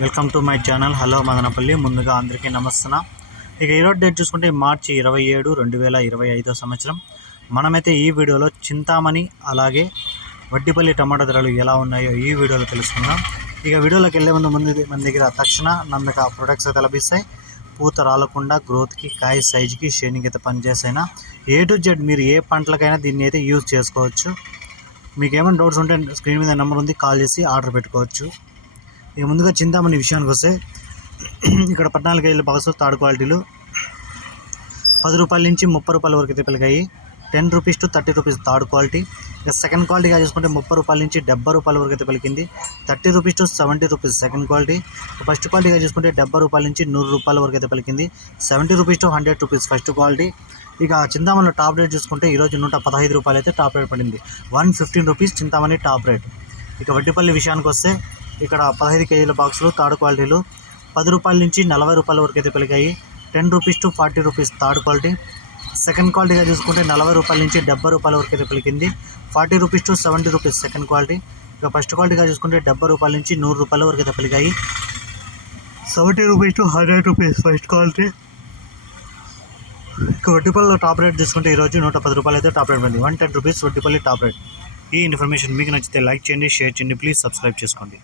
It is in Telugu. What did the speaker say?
Welcome to my channel. Hello Madanapalle. ముందుగా అందరికీ నమస్తున్న ఇక ఈరోజు డేట్ చూసుకుంటే మార్చి ఇరవై ఏడు రెండు వేల ఇరవై ఐదో సంవత్సరం. మనమైతే ఈ వీడియోలో చింతామణి అలాగే వడ్డిపల్లి టమాటా ధరలు ఎలా ఉన్నాయో ఈ వీడియోలో తెలుసుకుందాం. ఇక వీడియోలోకి వెళ్ళే ముందు ముందు మన దగ్గర తక్షణ నమ్మక ప్రొడక్ట్స్ అయితే లభిస్తాయి. పూత రాలకుండా గ్రోత్కి కాయ సైజుకి షేనింగ్ అయితే పనిచేసైనా ఏ టు జెడ్ మీరు ఏ పంటలకైనా దీన్ని అయితే యూజ్ చేసుకోవచ్చు. మీకు ఏమైనా డౌట్స్ ఉంటే స్క్రీన్ మీద నెంబర్ ఉంది కాల్ చేసి ఆర్డర్ పెట్టుకోవచ్చు. ఇక ముందుగా చింతామణి విషయానికి వస్తే ఇక్కడ పద్నాలుగు కేజీలు బాక్స్ థర్డ్ క్వాలిటీలు. పది రూపాయల నుంచి ముప్పై రూపాయల వరకు అయితే పెరిగాయి. Ten rupees to thirty rupees third quality. ఇక సెకండ్ క్వాలిటీగా చూసుకుంటే ముప్పై రూపాయల నుంచి డెబ్బై రూపాయల వరకు అయితే పలికింది. Thirty rupees to seventy rupees second quality. First క్వాలిటీగా చూసుకుంటే డెబ్బై రూపాయల నుంచి నూరు రూపాయల వరకు అయితే పలికింది. Seventy rupees to hundred rupees first quality. ఇక చింతామణిలో టాప్ రేట్ చూసుకుంటే ఈరోజు నూట పదహైదు రూపాయలు అయితే టాప్ రేట్ పడింది. One fifteen rupees Chintamani top rate. ఇక వడ్డీపల్లి విషయానికి వస్తే ఇక్కడ పదహైదు కేజీల బాక్సులు థర్డ్ క్వాలిటీలు. పది రూపాయల నుంచి నలభై రూపాయల వరకు అయితే పెరిగాయి. Ten rupees to forty rupees third quality. Second క్వాలిటీగా చూసుకుంటే నలభై రూపాయల నుంచి డెబ్బై రూపాయల వరకు అయితే పెరిగింది. Forty rupees to seventy rupees second quality. ఇక ఫస్ట్ క్వాలిటీగా చూసుకుంటే డెబ్బై రూపాయల నుంచి నూరు రూపాయల వరకు అయితే పెరిగాయి. Seventy rupees to hundred rupees first quality. ఇక వడ్డీపల్లిలో టాప్ రేట్ తీసుకుంటే ఈరోజు నూట పది రూపాయలు అయితే టాప్ రేట్ పడింది. One ten rupees Vaddipalli top rate. ఈ ఇన్ఫర్మేషన్ మీకు నచ్చితే లైక్ చేయండి షేర్ చేయండి ప్లీజ్ సబ్స్క్రైబ్ చేసుకోండి.